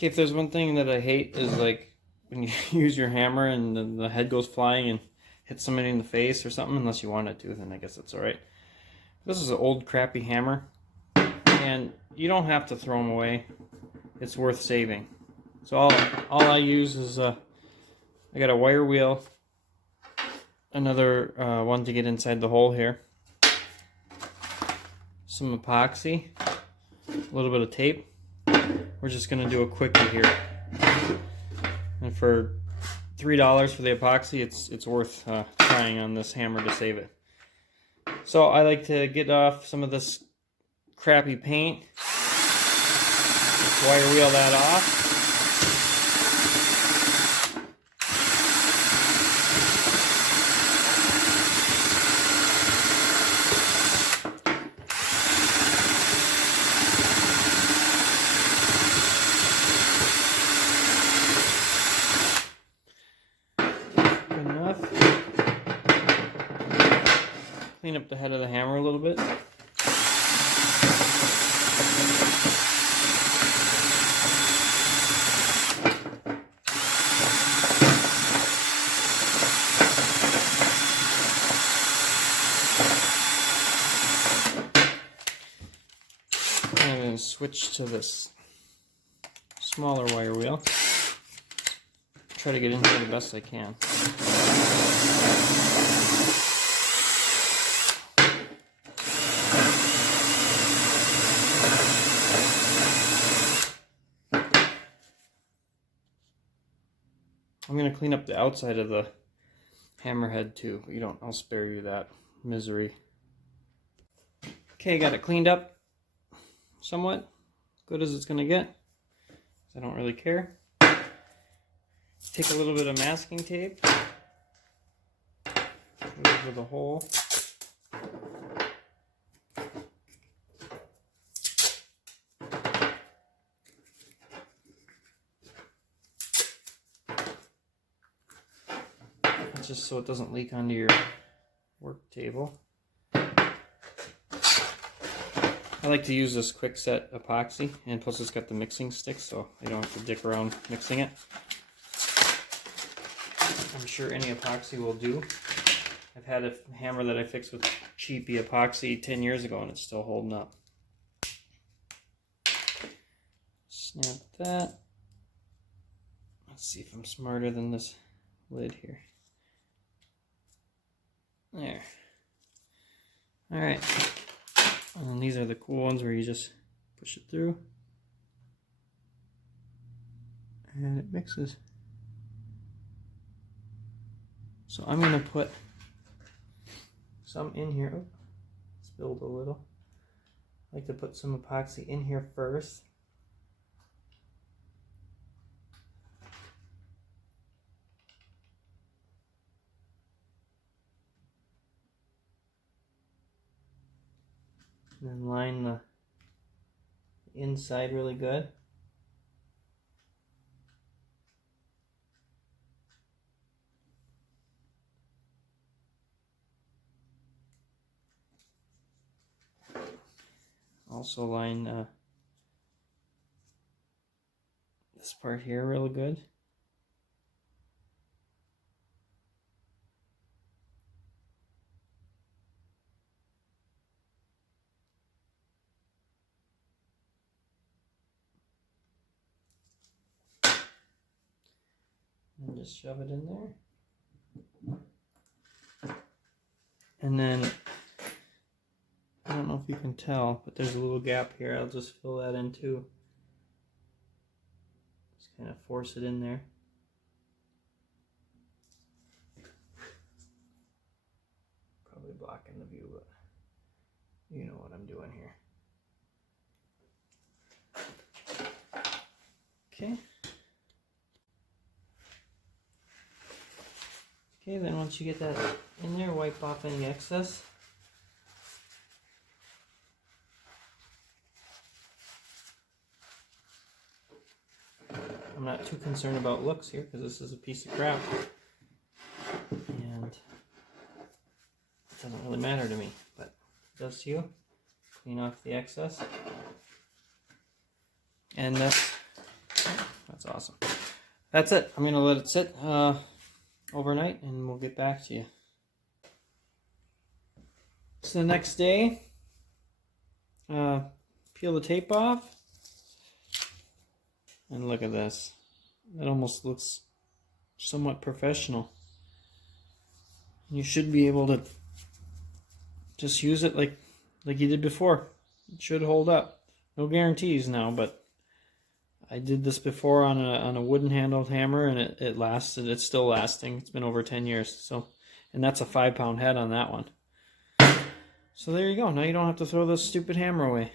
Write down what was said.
Okay, if there's one thing that I hate is like when you use your hammer and then the head goes flying and hits somebody in the face or something, unless you want it to, then I guess that's alright. This is an old crappy hammer, and you don't have to throw them away. It's worth saving. So all I use is I got a wire wheel, another one to get inside the hole here, some epoxy, a little bit of tape. We're just going to do a quickie here. And for $3 for the epoxy, it's worth trying on this hammer to save it. So I like to get off some of this crappy paint. Just wire wheel that off. Clean up the head of the hammer a little bit. And I'm going to switch to this smaller wire wheel. Try to get in here the best I can. I'm going to clean up the outside of the hammerhead too, but I'll spare you that misery. Okay, got it cleaned up somewhat. Good as it's going to get. I don't really care. Take a little bit of masking tape. Put it over the hole. Just so it doesn't leak onto your work table. I like to use this quick set epoxy, and plus it's got the mixing stick, so you don't have to dick around mixing it. I'm sure any epoxy will do. I've had a hammer that I fixed with cheapy epoxy 10 years ago and it's still holding up. Snap that. Let's see if I'm smarter than this lid here. There. Alright. And these are the cool ones where you just push it through. And it mixes. So I'm going to put some in here. Oh, spilled a little. I like to put some epoxy in here first. And then line the inside really good. Also line this part here really good. And just shove it in there. And then, I don't know if you can tell, but there's a little gap here. I'll just fill that in too. Just kind of force it in there. Probably blocking the view, but you know what I'm doing here. Okay. Okay, then once you get that in there, wipe off any excess. I'm not too concerned about looks here because this is a piece of crap. And it doesn't really matter to me, but it does to you. Clean off the excess. And that's Awesome. That's it. I'm going to let it sit overnight, and we'll get back to you. So the next day, peel the tape off, and look at this. It almost looks somewhat professional. You should be able to just use it like you did before. It should hold up. No guarantees now, but I did this before on a wooden handled hammer, and it lasted. It's still lasting. It's been over 10 years. So, and that's a 5-pound head on that one. So there you go. Now you don't have to throw this stupid hammer away.